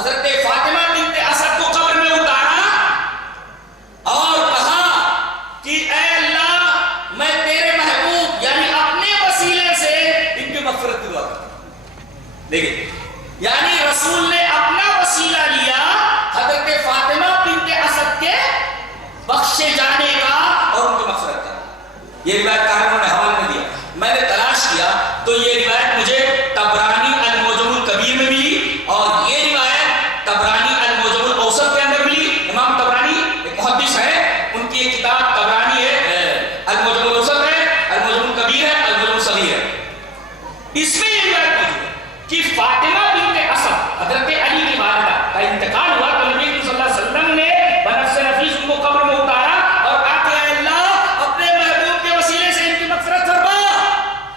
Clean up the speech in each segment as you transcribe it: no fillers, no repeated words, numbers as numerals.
حضرت فاطمہ بنت اسد کو قبر میں اتارا اور کہا کہ اے اللہ میں تیرے محبوب یعنی اپنے وسیلے سے ان کی مغفرت کی دعا کرتا ہوں. دیکھیں یعنی رسول نے اپنا وسیلہ لیا حضرت فاطمہ بنت اسد کے بخشے جانے کا اور ان کی مغفرت کا. یہ روایت کاروں نے حوالے میں دیا. میں نے تلاش کیا تو یہ روایت مجھے طبرانی المعجم الکبیر میں ملی اور یہ روایت طبرانی المعجم الاوسط کے اندر ملی. امام طبرانی ایک محدث ہے, ان کی ایک کتاب طبرانی ہے, المعجم الاوسط ہے, المعجم الکبیر ہے, المعجم الصغیر ہے. اس میں یہ روایت موجود ہے کہ فاطمہ بنت اسد حضرت علی کی والدہ کا انتقال ہوا تو نبی صلی اللہ علیہ وسلم نے بنفس نفیس ان کو قبر میں اتارا اور کہا کہ اے اللہ اپنے محبوب کے وسیلے سے ان کی مغفرت فرما.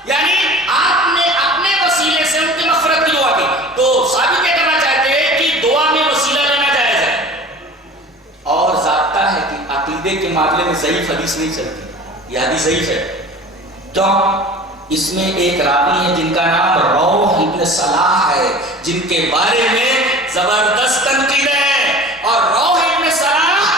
یعنی آپ نے اپنے وسیلے سے ان کی مغفرت کی دعا کی. تو ثابت یہ کرنا چاہتے ہیں کہ دعا میں وسیلہ لینا جائز ہے. اور ضابطہ ہے کہ عقیدے کے معاملے میں ضعیف حدیث نہیں چلتی. یہ حدیث ضعیف ہے. کیوں؟ اس میں ایک راوی ہے جن کا نام روح ابن صلاح ہے, جن کے بارے میں زبردست تنقید ہے. اور روح ابن صلاح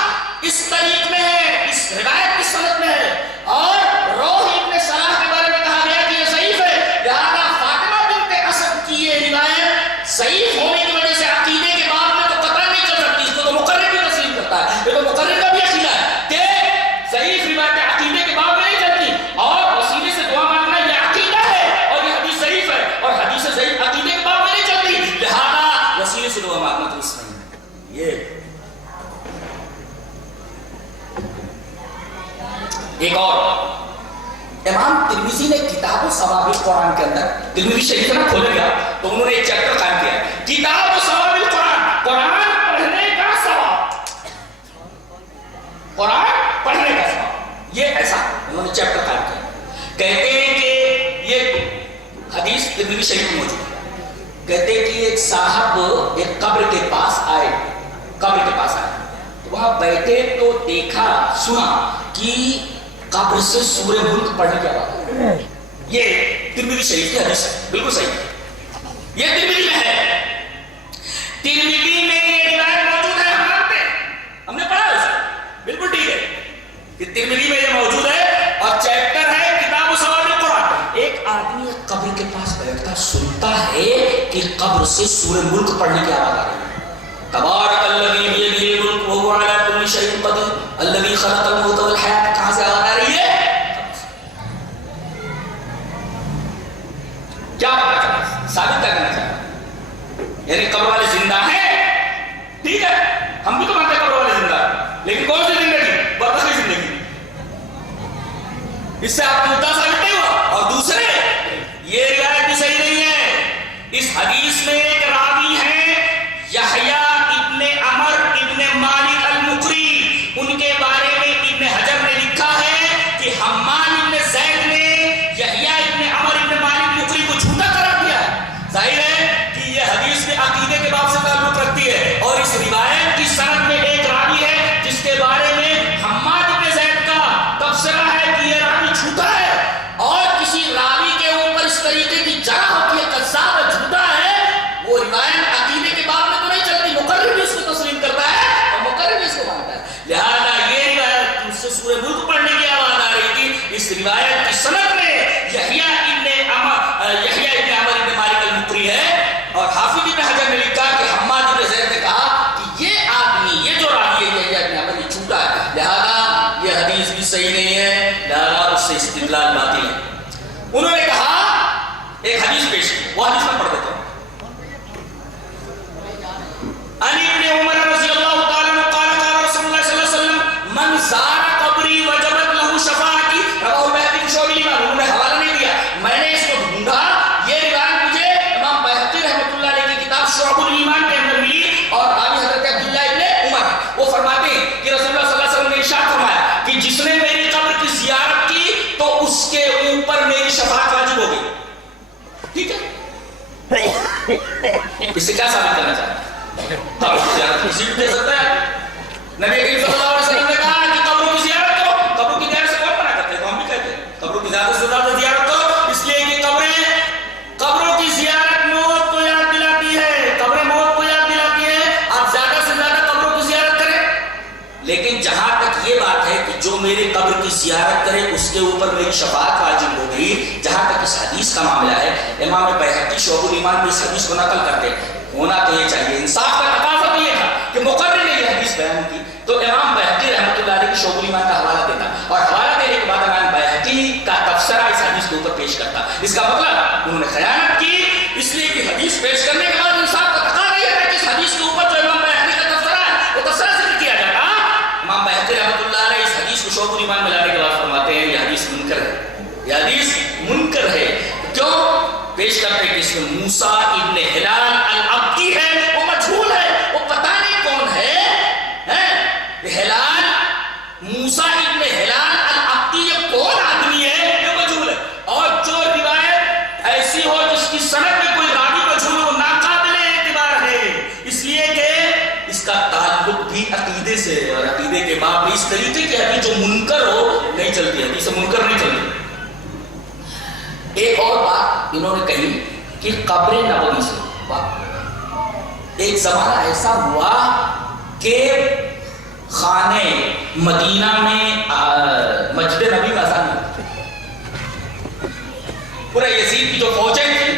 اس طریق میں ہے, اس روایت کی سند میں ہے. اور روح ابن صلاح کے بارے میں کہا گیا کہ یہ ضعیف ہے. لہذا فاطمہ بنت اسد کی یہ روایت ضعیف ہونے کی وجہ سے عقیدے کے باب میں تو قطع نہیں چل سکتی. اس کو تو مقرر بھی تسلیم کرتا ہے. یہ تو مقرر کا بھی عقیدہ ہے کہ ضعیف روایتیں عقیدے کے باب میں نہیں چلتی اور وسیلے سے دعا مانگنا یہ عقیدہ ہے اور یہ حدیث ضعیف ہے اور حدیث ضعیف عقیدے کے باب میں نہیں چلتی. لہذا وسیلے سے دعا مانگنا تو اس نہیں. یہ ایک اور امام ترمذی نے کتاب و ثواب القرآن کے اندر, ترمذی شریف میں کھولے گا تو انہوں نے ایک چیپٹر قائم کیا کتاب و ثواب القرآن, قرآن پڑھنے کا ثواب, قرآن پڑھنے کا ثواب. یہ ایسا انہوں نے چیپٹر قائم کیا. کہتے ہیں کہ یہ حدیث ترمذی شریف میں موجود ہے. کہتے ہیں کہ ایک صاحب ایک قبر کے پاس آئے تو وہاں بیٹھے تو دیکھا سنا کہ قبر سے سورہ ملک پڑھنے کی آواز. یہ ترمذی شریف کی حدیث ہے, بالکل صحیح. یہ ترمذی میں ہے, ترمذی میں یہ روایت موجود ہے. ہم نے پڑھا اسے, بالکل ٹھیک ہے کہ ترمذی میں یہ موجود ہے اور چیپٹر ہے کتاب و ثواب القرآن. ایک آدمی قبر کے پاس بیٹھتا سنتا ہے کہ قبر سے سورہ ملک پڑھنے کی آواز آ رہی ہے. تبارک الذی بیدہ الملک وہو علی کل شیء قدیر الذی خلق الموت والحیات. کہاں سے آواز آ رہی ہے؟ کیا پتا چلا؟ ثابت کرنا چاہتا یعنی قبر والے زندہ ہیں. ٹھیک ہے, ہم بھی تو مانتے ہیں قبر والے زندہ ہیں, لیکن کون سی زندگی؟ برزخی زندگی. اس سے آپ کو مدعا ثابت نہیں ہوا. اور دوسرے یہ روایت بھی صحیح نہیں ہے. اس حدیث میں ایک راوی ہے یحییٰ ابن عمر ابن مالک المقری. ان کے بارے میں ابن حجر نے لکھا ہے کہ حماد ابن زید نے یحییٰ ابن عمر ابن مالک مقری کو جھوٹا قرار دیا. ظاہر ہے کہ یہ حدیث میں عقیدے کے باب سے تعلق رکھتی ہے. اور اس روایت کی سند میں ایک راوی ہے جس کے بارے میں حماد ابن زید کا تبصرہ ہے کہ یہ راوی جھوٹا ہے. اور کسی راوی کے اوپر اس طریقے کی جرح ہوتی ہے, کذاب ہے, جھوٹا ہے, وہ روایت عقیدے کے باب میں تو نہیں چلتی. مقرر بھی اس کو تسلیم کرتا ہے اور مقرر بھی اس کو مانتا ہے. لہذا یہ روایت اس سے سورہ ملک پڑھنے کی آواز آ رہی تھی. اس روایت کی سند میں یحییٰ ابن عمر ابن مالک المقری ہے. اور حافظ ابن حجر نے لکھا کہ حماد ابن زید نے کہا کہ یہ آدمی, یہ جو راوی ہے یحییٰ ابن عمر, یہ جھوٹا ہے. لہذا یہ حدیث بھی صحیح نہیں ہے. لہذا اس سے استدلال باطل ہے. انہوں نے کہا ایک حدیث پیش کی, وہ حدیث میں پڑھ دیتا ہوں. عن ابن عمر رضی اللہ تعالی عنہ قال قال رسول اللہ صلی اللہ علیہ وسلم من زار قبری وجبت له شفاعتی. رواه البیہقی فی شعب الایمان. انہوں نے حوالہ نہیں دیا, میں نے اس کو ڈھونڈا. یہ روایت مجھے امام بیہقی رحمۃ اللہ علیہ کی کتاب شعب الایمان کے اندر ملی اور راوی حضرت عبداللہ ابن عمر. وہ فرماتے ہیں کہ رسول اللہ صلی اللہ علیہ وسلم نے ارشاد فرمایا کہ جس نے میری قبر کی زیارت کی تو اس کے اوپر میری شفاعت واجب ہو گئی. ٹھیک ہے, اس سے کیا ثابت کرنا چاہتے ہیں؟ زیارت کی سیٹ دے سکتا ہے. نبی کریم صلی اللہ علیہ وسلم نے کہا کہ قبروں کی زیارت کرو. قبروں کی زیارت سے کون منع کرتے ہیں؟ تو ہم بھی کہتے ہیں قبروں کی زیادہ سے زیادہ زیارت کرو, اس لیے کہ قبروں کی زیارت موت کو یاد دلاتی ہے. قبریں موت کو یاد دلاتی ہے شفاعت واجب ہو گئی. جہاں تک اس حدیث کا معاملہ ہے، امام بیہقی شعب الایمان میں اس حدیث کو نقل کرتے ہیں. ہونا تو یہ چاہیے، انصاف کا تقاضا تو یہ تھا کہ مقرر نے یہ حدیث بیان کی تو امام بیہقی رحمۃ اللہ علیہ کی شعب الایمان کا حوالہ دیتا، اور حوالہ دینے کے بعد امام بیہقی کا تبصرہ اس حدیث کے اوپر پیش کرتا. اس کا مطلب انہوں نے خیانت کی، اس لیے کہ حدیث پیش کرنے کے بعد انصاف کا تقاضا یہ ہے کہ اس حدیث کے اوپر جو امام بیہقی کا تبصرہ ہے وہ تبصرہ ذکر کیا جاتا. امام بیہقی رحمۃ اللہ علیہ اس حدیث کو شعب الایمان میں لانے کے بعد فرماتے ہیں یہ حدیث منکر ہے، یہ حدیث منکر ہے. کیوں؟ پیش کرتے کہ اس میں موسیٰ ابن ہلال العبدی ہے، وہ مجہول ہے، وہ پتہ نہیں کون ہے. ہلال موسیٰ ابن ہلال العبدی یہ کون آدمی ہے؟ یہ مجہول ہے. اور جو روایت ایسی ہو جس کی سند میں کوئی راوی مجہول ہو، ناقابل اعتبار ہے، اس لیے کہ اس کا تعلق بھی عقیدے سے ہے، اور عقیدے کے باب میں اس طریقے کی حدیث جو منکر ہو نہیں چلتی، حدیث منکر نہیں چلتی. ایک اور بات انہوں نے کہی کہ قبر نبوی سے ایک زمانہ ایسا ہوا کہ خانے مدینہ میں مسجد نبی میں اذان نہیں ہوتی. پورا یزید کی جو فوجیں تھیں،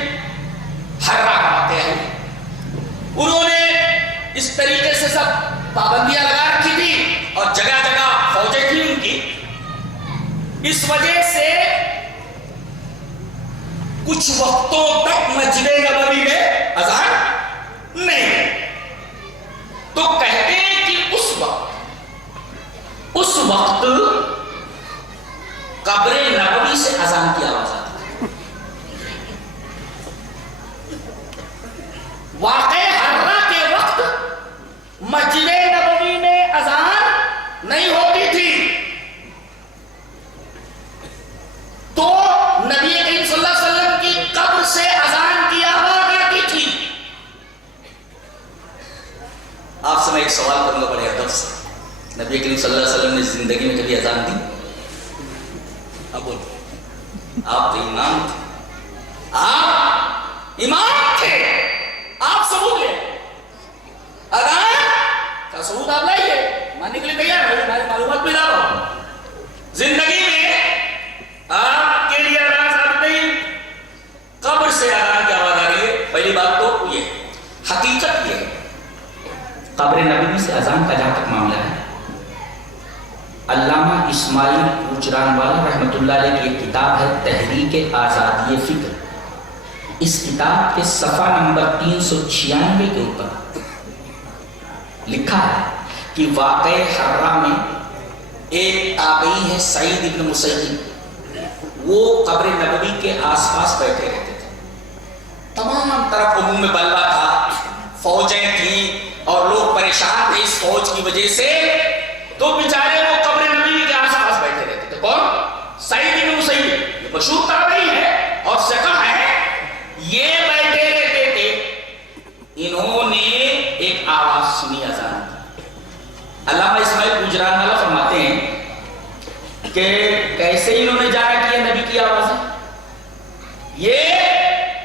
ہر راہ آتے ہیں، انہوں نے اس طریقے سے سب پابندیاں لگا رکھی تھی اور جگہ جگہ فوجیں تھیں ان کی. اس وجہ سے کچھ وقتوں تک مسجد نبوی میں اذان نہیں. تو کہتے ہیں کہ اس وقت قبر نبوی سے اذان کی آواز آتی. واقع حرہ کے وقت مسجد نبوی میں اذان نہیں ہوتی تھی، تو نبی کریم صلی اللہ علیہ وسلم کی قبر سے اذان کی آواز آتی تھی. آپ سے میں ایک سوال کروں گا بڑے ادب سے، نبی کریم صلی اللہ علیہ وسلم نے زندگی میں کبھی اذان دی؟ اب بولو، آپ تو امام تھے، آپ امام تھے، آپ ثبوت لیں، اذان کا ثبوت آپ لائیے، ماننے کے لیے تیار ہے، ہماری معلومات میں لا رہا ہوں. زندگی میں آپ کے لیے اذان ثابت نہیں، قبر سے اذان کی آواز آ رہی ہے. پہلی بات تو یہ حقیقت یہ ہے، قبر نبوی سے اذان کا جہاں تک معاملہ ہے، علامہ اسماعیل کوچران والا رحمۃ اللہ علیہ کی ایک کتاب ہے تحریک آزادی فکر. اس کتاب کے صفحہ نمبر 396 کے اوپر لکھا ہے کہ واقع حرہ میں ایک تابعی ہے سعید ابن مسیب، وہ قبر نبوی کے آس پاس بیٹھے رہتے تھے. تمام طرف عموم میں بلوا تھا، فوجیں تھیں اور لوگ پریشان تھے اس فوج کی وجہ سے، تو بیچارے وہ قبر نبوی کے آس پاس بیٹھے رہتے تھے. کون؟ سعید ابن مسیب، یہ مشہور تابعی ہے اور ثقہ ہے. یہ بیٹھے رہتے تھے، انہوں نے ایک آواز سنی اذان کی. علامہ اسماعیل کوچران والا فرماتے ہیں کہ کیسے انہوں نے جانا کہ یہ نبی کی آواز ہے. یہ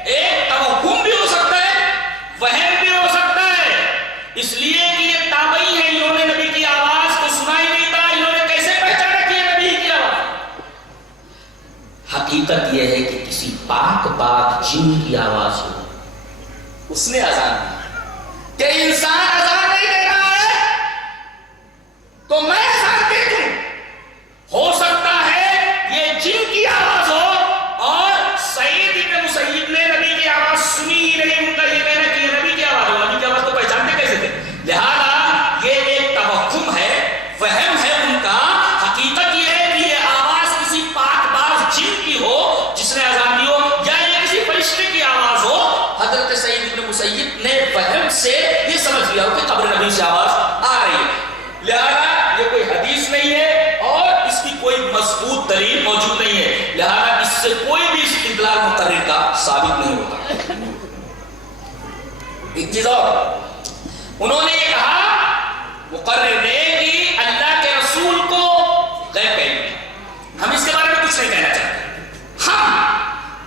ایک توہم بھی ہو سکتا ہے، وہم بھی ہو سکتا ہے، اس لیے کہ یہ تابعی ہے، انہوں نے نبی کی آواز کو سنا ہی نہیں تھا، انہوں نے کیسے پہچانا کہ یہ نبی کی آواز. حقیقت یہ ہے کہ کسی پاک جن کی آواز ہو، اس نے اذان دی. کہ انسان اذان نہیں دے رہا ہے تو میں اذان دے دوں. ہو سکتا ہے یہ جن کی آواز ہو اور سعید ابن مسیب نے نبی کی آواز سنی ہی نہیں، ان کا یہ کہنا کہ یہ نبی کی آواز ہو. نبی کی آواز کو پہچانتے کیسے تھے؟ لہذا یہ ایک توہم ہے، وہم ہے ان کا. حقیقت یہ ہے کہ یہ آواز کسی پاک باز جن کی ہو جس نے اذان دی ہو، یا یہ کسی فرشتے کی آواز ہو. حضرت سعید ابن مسیب نے وہم سے یہ سمجھ لیا ہو کہ قبر نبی سے آواز آ رہی ہے. لہذا یہ کوئی حدیث نہیں ہے اور اس کی کوئی مضبوط دلیل موجود نہیں ہے، لہذا اس سے کوئی بھی استدلال مقرر کا ثابت نہیں ہوتا. ایک چیز اور انہوں نے یہ کہا مقرر نے کہ اللہ کے رسول کو غیب کہنا. ہم اس کے بارے میں کچھ نہیں کہنا چاہتے، ہم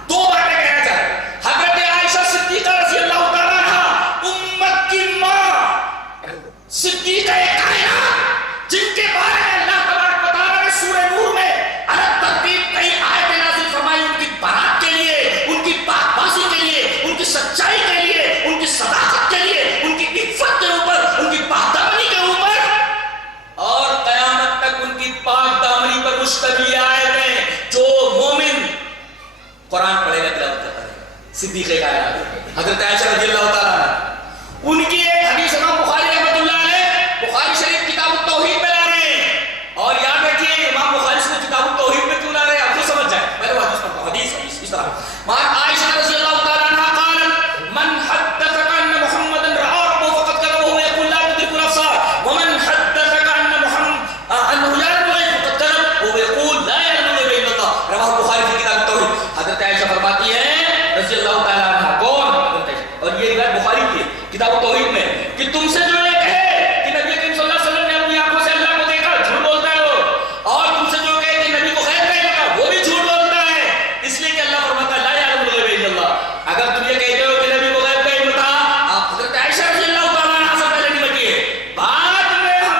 دو باتیں کہنا چاہتے ہیں. حضرت عائشہ صدیقہ رضی اللہ تعالیٰ عنہا امت کی ماں، صدیقہ کائنات، جن کے بارے میں اللہ تبارک و تعالیٰ نے سورہ نور میں الگ ترتیب کئی آیات قرآن پڑھے گا تلاوت کرتا رہے گا. صدیق کائنات حضرت عائشہ رضی اللہ تعالیٰ عنہ، ان کی ایک حدیث امام بخاری رحمۃ اللہ علیہ بخاری شریف کتاب التوحید میں لا رہے ہیں. اور یاد رکھیے امام بخاری اس کو کتاب التوحید میں کیوں لا رہے ہیں آپ کو سمجھ جائیں. پہلے وہ حدیث پڑھتا ہوں. حدیث اس طرح عائشہ رضی اللہ تعالیٰ عنہ قالت من حدثك ان محمدا رأى ربه فقد كذب وهو يقول لا تدرك الابصار ومن حدثك ان محمد انه يعلم الغيب فقد كذب وهو يقول لا يعلم الغيب الا الله. رواه البخاری في کتاب التوحید. حضرت عائشہ فرماتی ہے رضی اللہ تعالیٰ عنہ، کون؟ حضرت عائشہ. اور یہ روایت بخاری کی کتاب التوحید میں کہ تم سے جو یہ کہے کہ نبی کریم صلی اللہ علیہ وسلم نے اپنی آنکھوں سے اللہ کو دیکھا، جھوٹ بولتا ہے وہ. اور تم سے جو کہے کہ نبی کو غیب کا علم تھا، وہ بھی جھوٹ بولتا ہے. اس لیے کہ اللہ فرماتا ہے لا یعلم الغیب الا اللہ. اگر تم یہ کہتے ہو کہ نبی کو غیب کا علم تھا، آپ حضرت عائشہ رضی اللہ تعالیٰ عنہ سے پہلے نمٹیے. بعد میں ہم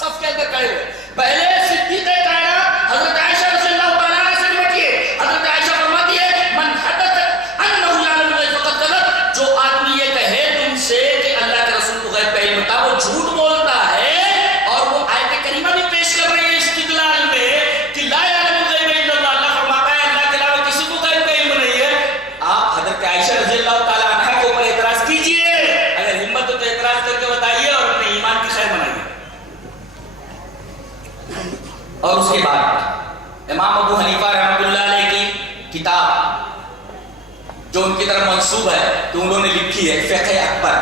صف کے اندر کھڑے ہوئے، پہلے صدیق کائنات حضرت عائشہ رضی اللہ تعالیٰ عنہ سے نمٹیے. حضرت عائشہ فرماتی ہے من حدث انه يعلم الغیب فقد كذب. جو آدمی یہ کہے تم سے کہ اللہ کے رسول کو غیب کا علم تھا، وہ جھوٹ بولتا ہے. اور وہ آیت کریمہ بھی پیش کر رہی ہے استدلال میں کہ لا یعلم الغیب الا اللہ. اللہ فرماتا ہے اللہ کے علاوہ کسی کو غیب کا علم نہیں ہے. آپ حضرت عائشہ رضی اللہ تعالیٰ عنہ کے اوپر اعتراض کیجئے، اگر ہمت ہو تو اعتراض کر کے بتائیے اور اپنے ایمان کی خیر بنائیے. اور اس کے بعد امام ابو حنیفہ رحمۃ اللہ علیہ کی کتاب جو ان کی طرف منسوب ہے کہ انہوں نے لکھی ہے فقہ اکبر،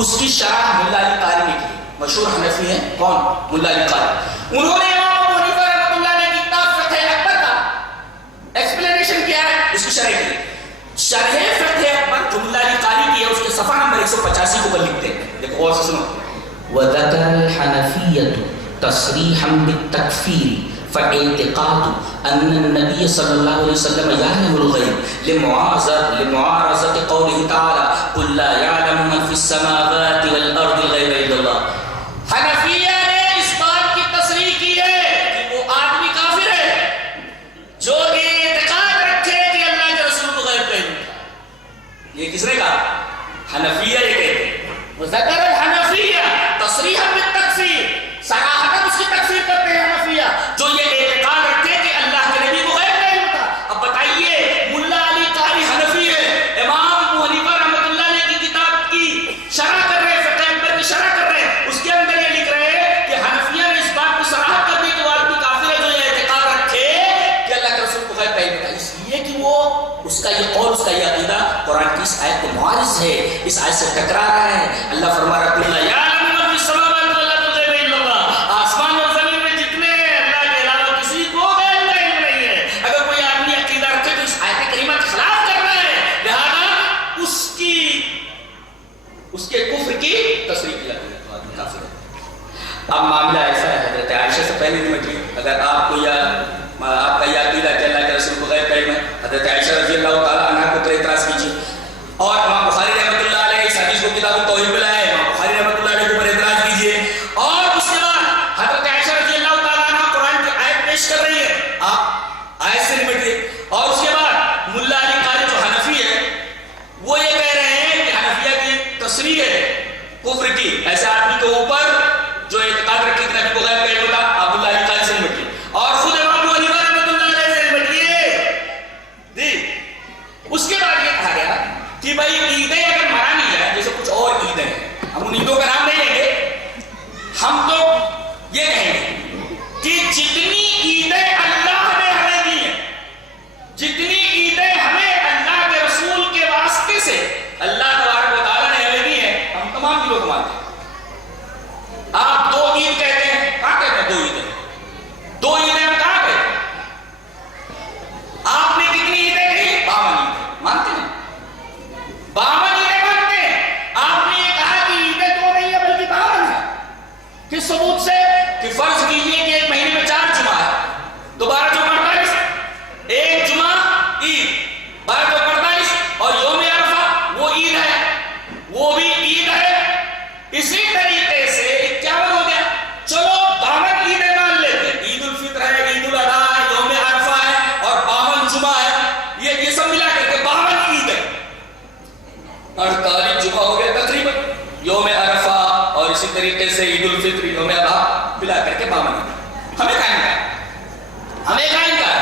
اس کی شرح ملا علی قاری نے کی. مشہور حنفی ہیں کون؟ ملا علی قاری. انہوں نے امام ابو حنیفہ رحمۃ اللہ علیہ کی کتاب فقہ اکبر کا ایکسپلینیشن کیا ہے، اس کی شرح کی. شرح فقہ اکبر جو ملا علی قاری کی ہے اس کے صفحہ نمبر 185 کو لکھتے ہیں. دیکھو غور سے سنو. وذكر الحنفية تصريحا بالتكفير فاعتقاد أن النبي صلى الله عليه وسلم يعلم الغيب لمعارضة قوله تعالى قل لا يعلم من في السماوات والأرض الغيب إلا الله. حنفیہ نے اس بات کی تصریح کی ہے کہ وہ آدمی کافر ہے جو اعتقاد رکھے کہ اللہ کے رسول کو غیب کا علم تھا. یہ کس نے کہا؟ حنفیہ یہ کہتے ہیں. ذکر الحنفیہ تصریحا بالتکفیر، صراحتاً اس کی تکفیر کرتے ہیں حنفیہ جو یہ اعتقاد رکھتے کہ اللہ کے نبی کو غیب کا علم تھا. اب بتائیے ملا علی قاری حنفی ہے، امام ابو حنیفہ رحمۃ اللہ علیہ کی کتاب کی شرح کر رہے ہیں، فقہ اکبر کی شرح کر رہے ہیں. اس کے اندر یہ لکھ رہے ہیں کہ حنفیہ نے اس بات کی صراحت کر دی کہ وہ آدمی کافر ہے جو یہ اعتقاد رکھے کہ اللہ کے رسول کو غیب کا علم تھا، اس لیے کہ وہ اس کا یہ قول، اس کا یہ عقیدہ قرآن کی اس آیت کو معارض ہے، اس آیت سے ٹکرا رہا ہے. اللہ فرما رہا ہے اللہ یعلم ما فی السماوات والارض الغیب الا اللہ. آسمان اور زمین میں جتنے ہیں اللہ کے علاوہ کسی کو غیب کا علم نہیں ہے. اگر کوئی آدمی عقیدہ رکھے تو اس آیت کریمہ کے خلاف کر رہا ہے، لہذا اس کے کفر کی تصریح کی جاتی ہے تو آدمی کافر ہے. اب معاملہ ایسا ہے حضرت عائشہ سے پہلے نمٹیے. اگر آپ کو آپ کا یہ عقیدہ کہ اللہ کے رسول کو غیب کا علم ہے، حضرت عائشہ رضی اللہ تعالیٰ عنہ کو اعتراض کیجیے. اور امام بخاری رحمۃ اللہ علیہ اس حدیث کو کتاب التوحید میں لائے، امام بخاری رحمۃ اللہ علیہ کے اوپر اعتراض کیجیے. اور اس کے بعد حضرت عائشہ رضی اللہ تعالیٰ عنہ قرآن کی آیت پیش کر رہی ہے، آپ آیت سے نمٹیے. اور اس کے بعد ملا علی قاری جو حنفی ہے وہ یہ کہہ رہے ہیں کہ حنفیہ کی تصریح ہے کفر کی ایسے آدمی کے اوپر جو اعتقاد رکھے کہ نبی کو غیب کا علم تھا. آپ ملا علی قاری سے نمٹیے اور خود امام ابو حنیفہ رحمۃ اللہ علیہ سے نمٹیے. اس کے بعد یہ کہا گیا کہ بھائی عیدیں اگر منانی جائیں، جیسے کچھ اور عیدیں ہیں، ہم ان عیدوں کا نام نہیں لیں گے، ہم تو یہ کہیں گے کہ جتنی عیدیں اللہ نے ہمیں دی ہیں، جتنی عیدیں ہمیں اللہ کے رسول کے واسطے سے اللہ تبارک و تعالیٰ نے ہمیں دی ہیں، ہم تمام عیدوں کو مانتے ہیں. آپ دو عید کہتے ہیں، کہاں کہتے ہیں دو عیدیں؟ دو عیدیں ہم کہاں کہتے ہیں؟ آپ نے کتنی عیدیں کہی؟ 52 عیدیں. مانتے ہیں 52 عیدیں مانتے ہیں. آپ نے یہ کہا کہ عیدیں دو نہیں ہے بلکہ 52 ہے. کس ثبوت سے؟ کہ فرض کیجئے کہ ایک مہینے میں 4 جمعہ ہے تو 12 چوک 48، ایک جمعہ عید، 12 چوک 48. اور یوم عرفہ وہ عید ہے، وہ بھی عید ہے. اسی طریقے سے 51 ہو گیا. چلو 52 عیدیں مان لیتے ہیں، عید الفطر ہے، عید الاضحیٰ ہے، یوم عرفہ ہے اور 52 جمعہ ہے. یہ سب ملا کر کے 52 عید ہے. 48 جمعہ ہو گیا تقریباً، یوم عرفہ اور اسی طریقے سے عید الفطر، یوم الاضحیٰ ملا کر کے 52 عید. ہمیں قائم کا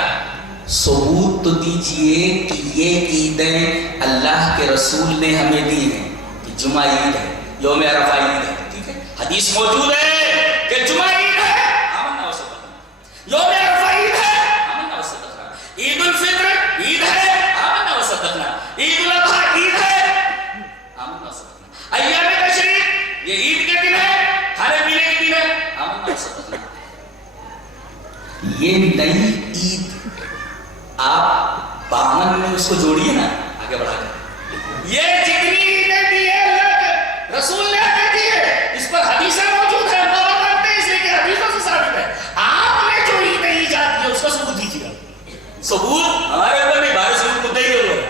ثبوت تو کیجئے کہ یہ عیدیں اللہ کے رسول نے ہمیں دی ہیں کہ جمعہ عید ہے، یوم عرفہ عید ہے، ٹھیک ہے، حدیث موجود ہے کہ جمعہ عید ہے، آمنا و صدقنا، یوم عرفہ عید ہے، آمنا و صدقنا، عید الفطر عید ہے، آمنا و صدقنا، عید الاضحیٰ عید ہے، آمنا و صدقنا، ایام تشریق یہ عید کے دن ہے، کھانے پینے کے دن ہے، آمنا و صدقنا۔ یہ نئی عید آپ 52 میں اس کو جوڑیے نا آگے بڑھا کر، یہ جتنی عیدیں دی ہے اللہ کے رسول نے ہمیں دی ہے، اس پر حدیثیں موجود ہیں، بابا مانتے ہیں اس لیے کہ حدیثوں سے ثابت ہے۔ آپ نے جو عیدیں ایجاد کی اس کا ثبوت دیجیے گا، ثبوت ہمارے اوپر نہیں، بھائی ثبوت خود ہی ہوگا،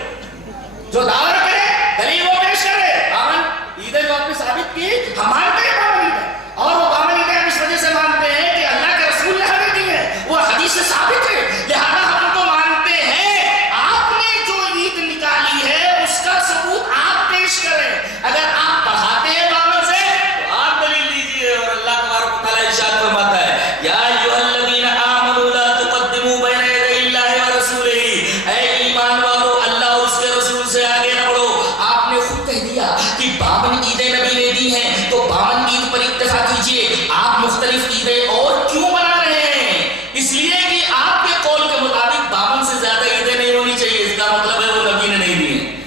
جو دعویٰ کرے دلیل وہ پیش کرے۔ بابن عیدیں جو آپ نے ثابت کی ہم مانتے ہیں بابن عیدیں، اور وہ بابن عیدیں ہم اس وجہ سے مانتے ہیں کہ اللہ کے رسول نے ہمیں دی ہے، وہ حدیث سے ثابت ہے، لہذا ہم کو مانتے ہیں۔ آپ نے جو عید نکالی ہے اس کا ثبوت آپ پیش کریں، اگر آپ بڑھاتے ہیں بابن سے تو آپ دلیل دیجیے، اور اللہ تبارک و تعالیٰ ارشاد فرماتا ہے یا ایھا الذین آمنوا لا تقدموا بین یدی اللہ ورسولہ، اے ایمان والو اللہ اس کے رسول سے آگے نہ بڑھو۔ آپ نے خود کہہ دیا کہ 52 عیدیں نبی نے دی ہیں، تو 52 عید پر اتفاق کیجیے، آپ مختلف عیدیں اور کیوں بنا رہے ہیں؟ اس لیے کہ آپ کے قول کے مطابق 52 سے زیادہ عیدیں نہیں ہونی چاہیے، اس کا مطلب ہے وہ نبی نے نہیں دی ہیں،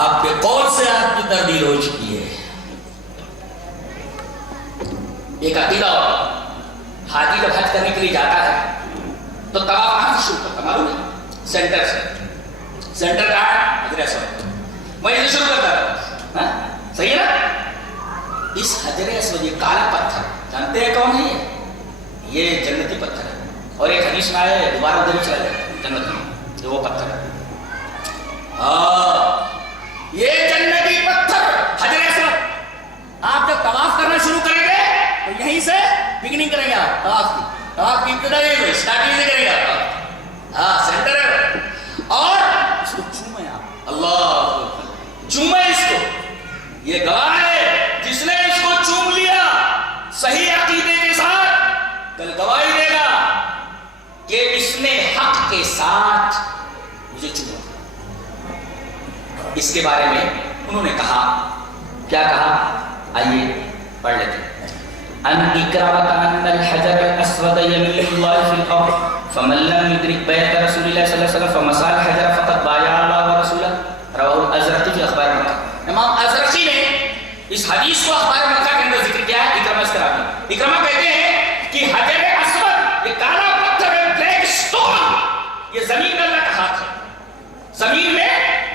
آپ کے قول سے آپ کی تردید ہو چکی ہے۔ ایک عقیدہ حاجی جب حج کرنے کے لیے جاتا ہے تو طواف کہاں سے شروع کرتا ہے معلوم ہے؟ سینٹر سے، سینٹر کہاں ہے؟ حجر اسود، وہیں سے شروع کرتا ہے، صحیح ہے نا؟ اس حجر اسود، یہ کالا پتھر جانتے ہیں کون ہے یہ جنتی پتھر ہے، اور ایک حدیث میں آئے دوبارہ ادھر ہی چلا جائے جنت میں، جو وہ پتھر ہے، یہ جنتی پتھر حجر اسود، آپ جب طواف کرنا شروع کریں گے تو یہیں سے بگننگ کریں گے، آپ طواف کی ابتدا یہیں سے اسٹارٹنگ سے کریں گے آپ، سینٹر ہے، اور اس کو چومیں آپ، اللہ چومیں اس کو، یہ گواہ ہے جس نے اس کو چوم لیا صحیح عقیدے کے ساتھ کل گواہی دے گا کہ اس نے حق کے ساتھ مجھے چوما۔ اس کے بارے میں انہوں نے کہا، کیا کہا؟ آئیے پڑھ لیتے ہیں۔ ان اکرامۃ ان الحجر الاسود یمین اللہ فی الارض فمن لم یدرک بیت رسول اللہ صلی اللہ علیہ وسلم فمسح الحجر فقد بایع اللہ ورسولہ، رواہ الازرقی فی اخبار مکہ۔ امام ازرقی نے اس حدیث کو اخبار مکہ کے اندر ذکر کیا ہے، اکرمہ اس طرح میں، اکرمہ کہتے ہیں کہ حجر اسود یہ کالا پتھر ہے، بلیک سٹون، یہ زمین میں اللہ کا ہاتھ ہے، زمین میں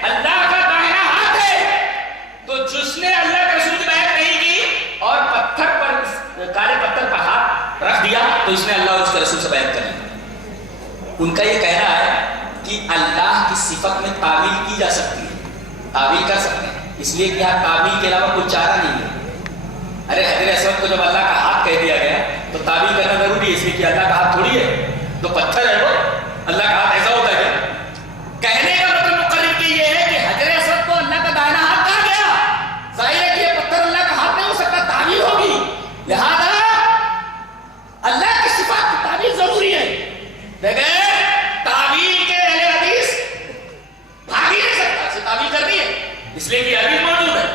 اللہ کا دائنا ہاتھ ہے، تو جس نے اللہ کے رسول کی بیعت نہیں کی اور پتھر پر کالے پتھر پر ہاتھ رکھ دیا تو اس نے اللہ اور اس کے رسول سے بیعت کر لی۔ ان کا یہ کہنا ہے کہ اللہ کی صفت میں تعویل کی جا سکتی ہے، تعویل کر سکتے ہیں، اس لیے کہ یہاں تعویل کے علاوہ کوئی چارہ نہیں ہے۔ ارے حجر اسود کو جب اللہ کا ہاتھ کہہ دیا گیا تو تعویل کرنا ضروری ہے، اس لیے کہ اللہ کا ہاتھ تھوڑی ہے، تو پتھر ہے وہ، اللہ کا ہاتھ ایسا ہوتا ہے کیا؟ کہنے کا مطلب مقرر کی یہ ہے کہ حجر اسود کو اللہ کا دائنا ہاتھ کہا گیا، ظاہر ہے کہ یہ پتھر اللہ کا ہاتھ نہیں ہو سکتا، تعویل ہوگی، لہذا اللہ کی صفات کی تعویل ضروری ہے، بغیر تعویل کے اہل حدیث بھاگ ہی نہیں سکتا، اسے تعویل کرنی ہے، اس لیے کہ حدیث موجود ہے۔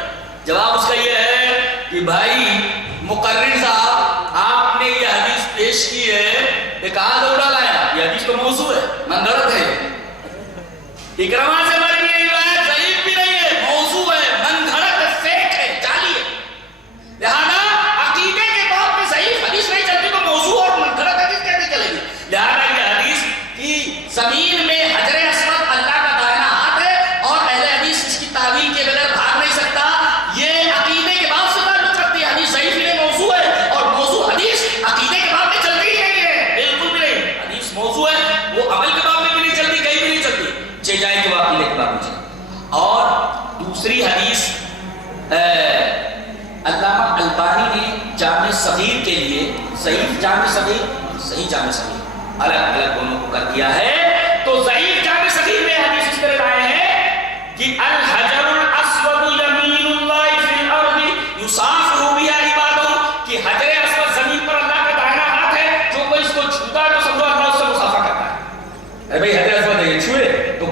جواب اس کا یہ ہے کہ بھائی مقرر صاحب آپ نے یہ حدیث پیش کی ہے، یہ کہاں سے اڑا لایا؟ یہ حدیث تو موضوع ہے، منگڑت ہے، اکرمہ سے مر گئی روایت ضعیف بھی نہیں ہے، موضوع ہے، من گھڑت ہے، فیک ہے، جعلی ہے، لہذا عقیدے کے باب میں ضعیف حدیث نہیں چلتی تو موضوع اور من گھڑت حدیث کیسے چلے گی؟ لہذا یہ حدیث کی زمین میں حجر اسود اللہ کا دائنا ہاتھ ہے اور اہل حدیث اس کی تعویل کے بغیر بھاگ نہیں سکتا، یہ عقیدے کے باب سے تعلق رکھتی ہے، حدیث ضعیف ہی نہیں موضوع ہے، اور موضوع حدیث عقیدے کے باب میں چلتی ہی نہیں ہے، بالکل بھی نہیں، حدیث موضوع ہے، وہ عمل کے باب میں بھی نہیں چلتی، کہیں بھی نہیں چلتی، چہ جائے کہ وہ عقیدے کے باب میں چلتی۔ اور دوسری حدیث علامہ البانی نے جامع صغیر کے لیے ضعیف جامع صغیر، صحیح جامع صغیر الگ الگ دونوں کو کر دیا ہے، تو ضعیف جامع صغیر میں حدیث اس طرح آئے ہیں کہ الحجر الاسود یمین اللہ فی الارض یصافح بها عبادہ، کہ حجر اسود زمین پر اللہ کا دائنا ہاتھ ہے، جو کوئی اس کو چھوتا ہے تو سمجھو اللہ اس سے مصافحہ کرتا ہے۔ ارے بھائی حجر اسود ہے، یہ چھوئے تو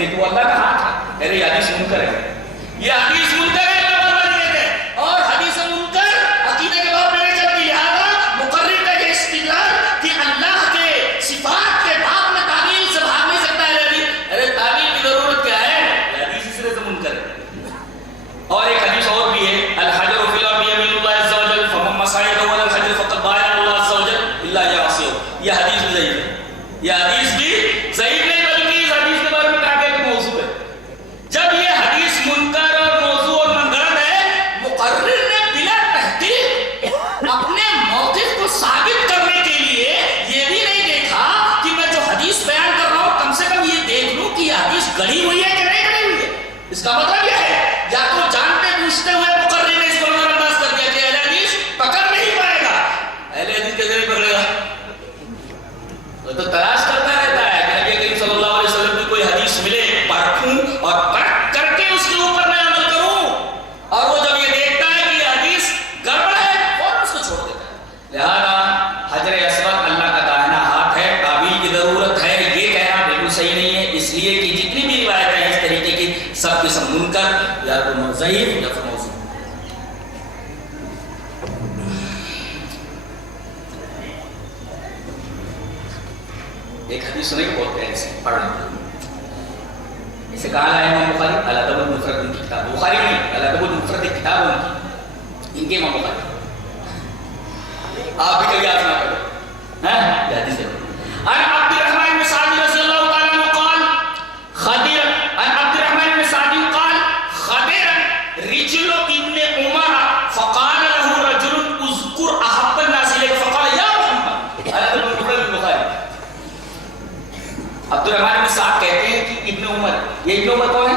نہیں تو اللہ کا ہاتھ ہے. میرے یہ حدیث منکر ہے, یہ حدیث منکر ہے, اور حدیث منکر عقیدے کے بعد میں چل دی. لہذا مقرر کا یہ استدلال کہ اللہ کے صفات کے باب میں تعویل سے بھاگ نہیں سکتا ہے. ارے تعویل کی ضرورت کیا ہے, یہ حدیث اس طرح سے منکر ہے. اور ایک حدیث اور بھی ہے, الحجر فی الارض یمین اللہ عز وجل فمن مسعد اول الحجر فقد بايع اللہ عز وجل الا یعصیہ. یہ حدیث بھی ضعیف ہے, یہ حدیث بھی صحیح نہیں, بلکہ اس حدیث کے بارے میں کہا گیا کہ موضوع ہے. جب یہ حدیث منکر اور موضوع اور منگرد ہے, مقرر نے بلا تحقیق اپنے موقف کو ثابت کرنے کے لیے یہ بھی نہیں دیکھا کہ میں جو حدیث بیان کر رہا ہوں کم سے کم یہ دیکھ لوں کہ یہ حدیث گڑھی ہوئی ہے کہ نہیں گڑھی ہوئی ہے. اس کا مطلب یہ ہے, یا تو جانتے پوچھتے ہوئے مقرر نے اس کو نظر انداز کر دیا کہ اہل حدیث پکڑ نہیں پائے گا. اہل حدیث کیسے نہیں پکڑے گا, تو تلاش کرتا رہتا ہے کہ نبی کریم صلی اللہ علیہ وسلم کی کوئی حدیث ملے, پرکھوں اور پرکھ کر کے اس کے اوپر میں عمل کروں. اور وہ جب یہ دیکھتا ہے کہ یہ حدیث گڑبڑ ہے فوراً اس کو چھوڑ دیتا ہے. لہذا حجر اسود اللہ کا داہنا ہاتھ ہے, تعویل کی ضرورت ہے, یہ کہنا بالکل صحیح نہیں ہے, اس لیے کہ جتنی بھی روایتیں ہیں اس طریقے کی سب قسم منکر یا تو ضعیف یا پھر موضوع. ایک حدیث سنے کہ بہت پیاری سے پڑھ لیں. اسے کہا ہے امام بخاری الادب المفرد, ان کی کتاب, بخاری نہیں الادب المفرد ایک کتاب ہے ان کے امام بخاری. آپ بھی کبھی آزما کرو یہ حدیث ہے. عن عبد الرحمن بن سعد رضی اللہ تعالی عنہ قال خدر, عن عبد الرحمن بن سعد قال خدر رجل ابن عمر فقال له رجل اذكر احب الناس اليك فقال يا محمد. الادب المفرد البخاری. عبد الرحمن بن سعد کہتے ہیں کہ ابن عمر, یہ ابن عمر کون ہے؟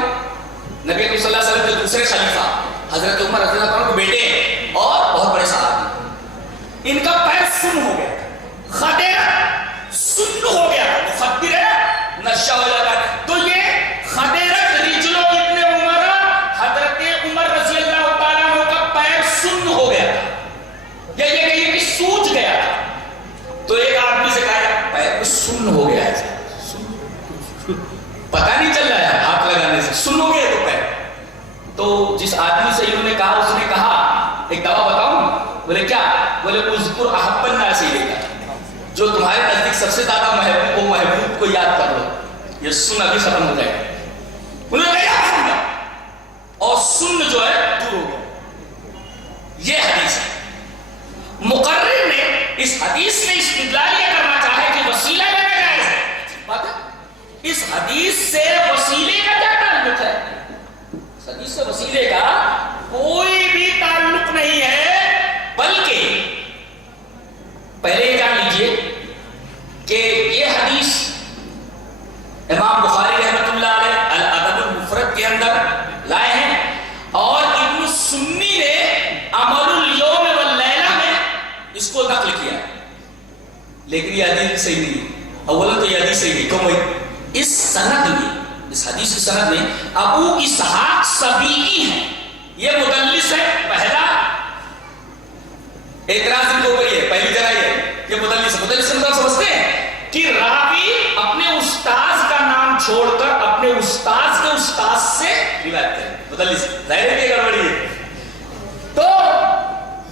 نبی اکرم صلی اللہ علیہ وسلم کے دوسرے خلیفہ حضرت عمر رضی اللہ عنہ کے بیٹے ہیں اور بہت بڑے صحابی. ان کا پیر سن ہو گیا, خدر سن ہو گیا, مخدر ہے, نشہ ہو جاتا ہے. تو یہ خدر رجل ابن عمر, حضرت عمر رضی اللہ تعالیٰ عنہ کا پیر سن ہو گیا تھا, یا یہ کہیے کہ سوج گیا تھا. تو ایک آدمی سے کہا پیر سن ہو گیا ہے, پتہ نہیں چل رہا ہے ہاتھ لگانے سے, سن ہو گیا تو پیر. تو جس آدمی سے انہوں نے کہا, اس نے کہا ایک دوا بتاؤں. بولے کیا؟ بولے اذکر احب الناس الیک, جو تمہارے نزدیک سب سے زیادہ محبوب, وہ محبوب کو یاد کر لو, یہ سن ابھی ختم ہو جائے گا. انہوں نے کہا یاد کرنا, اور سن جو ہے دور ہو گیا. یہ حدیث ہے. مقرر نے اس حدیث میں استدلال یہ کرنا چاہے کہ وسیلہ لینا جائز ہے. بات ہے, اس حدیث سے وسیلے کا کیا تعلق ہے؟ اس حدیث سے وسیلے کا کوئی بھی تعلق نہیں ہے, بلکہ پہلے یہ جان لیجئے کہ یہ حدیث امام بخاری رحمۃ اللہ علیہ الادب المفرد کے اندر لائے ہیں, اور ابن سنی نے عمل الیوم واللیلہ میں اس کو نقل کیا ہے. لیکن یہ حدیث صحیح نہیں ہے. اولا تو یہ حدیث صحیح نہیں, کیوں بھائی؟ اس سند میں, اس حدیث کی سند میں ابو اسحاق سبیعی ہیں, یہ مدلس ہے. پہلا اعتراض ان کے اوپر یہ پہلی جگہ یہ مدلس ہے. مدلس سے سمجھتے ہیں کہ راوی اپنے استاذ کا نام چھوڑ کر اپنے استاذ کے استاذ سے روایت کرے. مدلس ظاہر ہے کہ گڑبڑی ہے. تو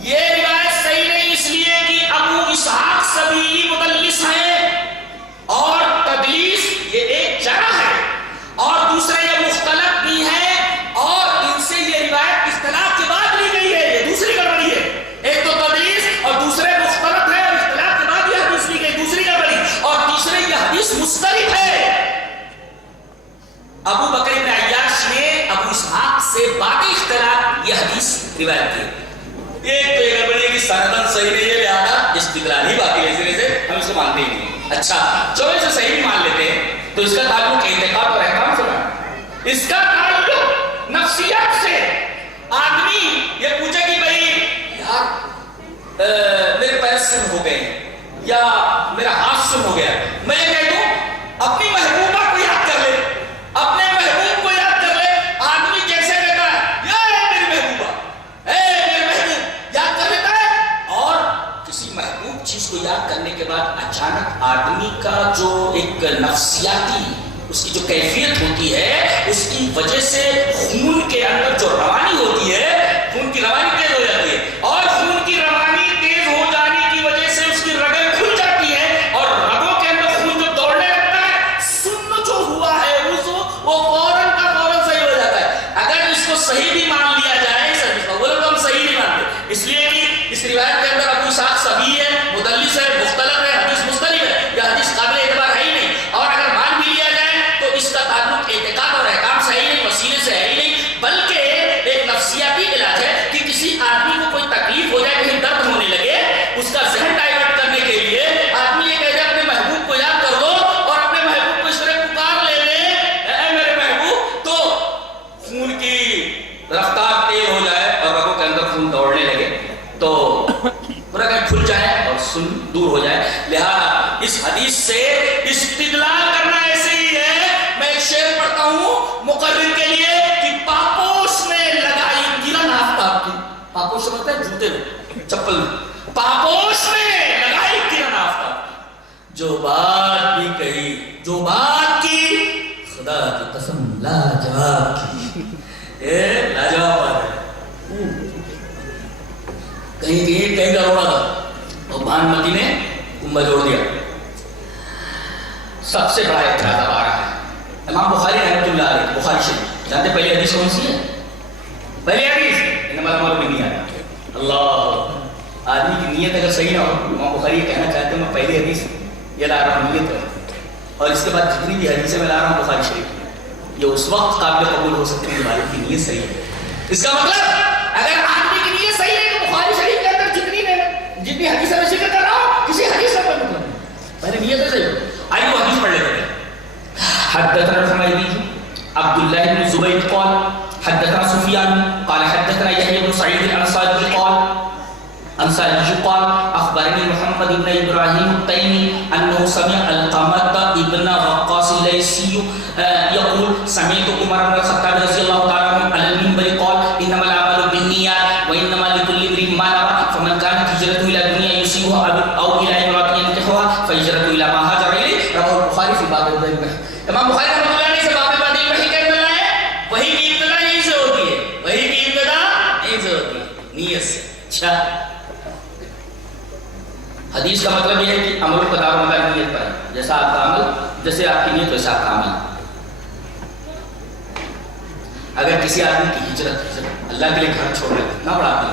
یہ روایت صحیح نہیں, اس لیے کہ ابو اسحاق سبیعی مدلس ہیں, اور تدلیس یہ ایک جگہ ہے, اور دوسرے یہ مختلف بھی ہے, اور ان سے یہ روایت اختلاف کے بعد لی گئی ہے. یہ دوسری گڑبڑی ہے. ایک تو تدلیس اور دوسرے مختلف ہے, اور اختلاف کے بعد یہ حدیث لی گئی, دوسری گڑبڑی. اور تیسرے یہ حدیث مختلف ہے. ابو بکر بن عیاش نے ابو اسحاق سے باقی اختلاف یہ حدیث روایت کی. ایک تو یہ گڑبڑی ہے کہ سندن صحیح نہیں ہے, لہذا استدلال ہی باقی ہے, اس طرح سے ہم اس کو مانتے ہی نہیں. اچھا, جو اسے صحیح بھی مان لیتے ہیں تو اس کا تعلق اعتقاد اور احکام سے ہے, اس کا تعلق نفسیات سے. آدمی یہ پوچھے کہ بھائی یار میرے پیر سن ہو گئے یا میرا ہاتھ سن ہو گیا, میں یہ کہہ دوں اپنی محبوبہ کو یاد کر لے, اپنے محبوب کو یاد کر لے. آدمی جیسے کہتا ہے یا میری محبوبہ, میرے محبوب یاد کر لیتا ہے, اور کسی محبوب چیز کو یاد کرنے کے بعد اچانک آدمی کا جو ایک نفسیاتی اس کی جو کیفیت ہوتی ہے اس کی وجہ سے خون کے اندر جو روانی ہوتی ہے، خون کی روانی تیز ہو جاتی ہے، اور خون کی روانی تیز ہو جانے کی وجہ سے اس کی رگیں کھل جاتی ہے، اور رگوں کے اندر خون جو دوڑنے لگتا ہے، سن جو ہوا ہے وہ فوراً کا فوراً صحیح ہو جاتا ہے۔ اگر اس کو صحیح بھی مان لیا جائے اس حدیث کو، بولے تو ہم صحیح نہیں مانتے، اس لیے کہ اس روایت کے اندر ابو اسحاق صحیح ہے، مدلس ہے، مختلف ہے، حدیث مختلف ہے، یہ حدیث قابل اعتبار ہے ہی نہیں، اور اگر مان بھی لیا جائے تو اس کا تعلق اعتقاد اور احکام سے ہی نہیں، وسیلے سے ہے ہی نہیں، بلکہ ایک نفسیاتی علاج ہے کہ کسی آدمی کو کوئی تکلیف ہو جائے، کہیں درد ہونے لگے، اس کا ذہن ڈائیورٹ کرنے کے لیے آدمی یہ کہہ دے اپنے محبوب کو یاد کر لو، اور اپنے محبوب کو اس طرح پکار لے لے، اے میرے محبوب، تو خون کی رفتار تیز ہو جائے اور رگوں کے اندر خون دوڑنے لگے تو رگیں کھل جائے اور سن دور ہو جائے۔ لہذا اس حدیث سے استدلال کرنا ایسے ہی ہے۔ میں ایک شعر پڑھتا ہوں مقرر کے لیے کہ پاپوش میں لگائی کرن آفتاب کی، پاپوش ہوتا ہے جوتے میں، چپل میں، پاپوش میں لگائی کرن آفتاب کی، جو بات بھی کہی، جو بات کی، خدا کی قسم لاجواب کی، لاجواب بات ہے، کہیں کروڑا تھا اور بھانمتی نے کنبہ جوڑ دیا۔ سب سے بڑا اعتراض آ رہا ہے امام بخاری رحمۃ اللہ علیہ، بخاری شریف، جانتے پہلی حدیث کون سی ہے؟ پہلی حدیث انما الاعمال بالنیات۔ اللہ، آدمی کی نیت اگر صحیح نہ ہو، امام بخاری یہ کہنا چاہتے ہیں میں پہلی حدیث یہ لا رہا ہوں نیت ہے، اور اس کے بعد جتنی بھی حدیثیں میں لا رہا ہوں بخاری شریف، یہ اس وقت قابل قبول ہو سکتی ہے کہ والد کی نیت صحیح ہے۔ اس کا مطلب اگر آدمی کی نیت صحیح ہے تو بخاری شریف کے اندر جتنی حدیث میں ذکر کر رہا ہوں کسی حدیث کا کوئی مطلب نہیں، پہلے نیت صحیح ہو۔ آئیے وہ حدیث پڑھ لیتے ہیں۔ حدثنا الحميدي عبد الله بن زبير قال حدثنا سفيان قال حدثنا يحيى بن سعيد الانصاري قال اخبرني محمد بن ابراهيم التيمي انه سمع القمة ابن وقاص الليثي يقول سمعت عمر بن الخطاب رضي الله تعالى عنه على المنبر قال انما الاعمال بالنيات وانما لكل امرئ ما نوى فمن كانت هجرته الى دنيا يصيبها او الى امرأة ينكحها فهجرته الى ما هاجر اليه، رواه البخاري في باب الذبح۔ امام بخاری رحمۃ اللہ علیہ سے باب بدیل وحی کا ابتدا ہے، وحی کی ابتدا یہیں سے ہوتی ہے، وحی کی ابتدا یہیں سے ہوتی ہے، نیت سے۔ اچھا، حدیث کا مطلب یہ ہے کہ عمل کا دار و مدار نیت پر ہے، جیسا آپ کا عمل، جیسے آپ کی نیت ویسا آپ کا عمل۔ اگر کسی آدمی کی ہجرت اللہ کے لیے گھر چھوڑ رہے اتنا بڑا عمل،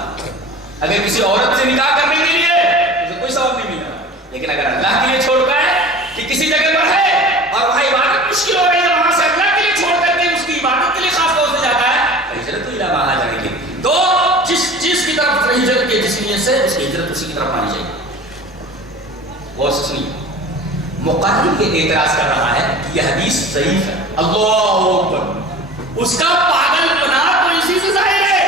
اگر کسی عورت سے نکاح کرنے کے لیے اسے کوئی ثواب نہیں ملا، لیکن اگر اللہ کے لیے چھوڑتا ہے کہ کسی جگہ پر ہے اور وہاں عبادت مشکل ہو رہی ہے، وہاں سے اللہ کے لیے چھوڑ کر کے اس کی عبادت کے لیے خاص طور سے جاتا ہے، ہجرت الی ما ہاجر الیہ، تو جس چیز کی طرف ہجرت کی جس نیت سے اس کی ہجرت اسی کی طرف آنی چاہیے۔ غور سے سنیے، مقرر یہ اعتراض کر رہا ہے کہ یہ حدیث ضعیف ہے، اللہ اکبر، اس کا پاگل پنا تو اسی سے ظاہر ہے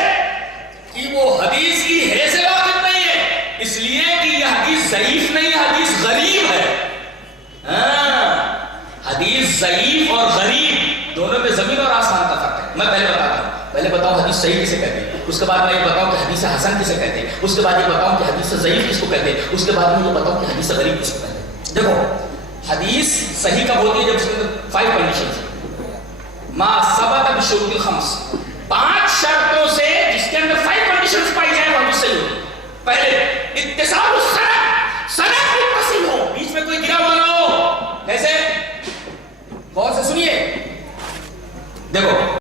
کہ وہ حدیث کی ہے سے واقف نہیں ہے، اس لیے کہ یہ حدیث ضعیف نہیں، حدیث غریب ہے۔ حدیث ضعیف اور غریب دونوں میں زمین اور آسمان کا فرق ہے۔ میں پہلے بتاتا ہوں، پہلے بتاؤں حدیث صحیح کسے کہتے ہیں، اس کے بعد میں یہ بتاؤں کہ حدیث حسن کسے کہتے ہیں، اس کے بعد یہ بتاؤں کہ حدیث ضعیف کس کو کہتے ہیں، اس کے بعد میں یہ بتاؤں کہ حدیث غریب کس کو کہتے ہیں۔ دیکھو، حدیث صحیح کب ہوتی ہے؟ جب اس کے اندر 5 کنڈیشنز ہیں، ما ثبت بشروط الخمس، 5 شرطوں سے جس کے اندر 5 کنڈیشنز پائی جائیں وہ حدیث صحیح ہوتی ہے۔ پہلے اتصال السند، سند متصل ہو، بیچ میں کوئی گرا ہوا نہ ہو، ایسے غور سے سنیے، دیکھو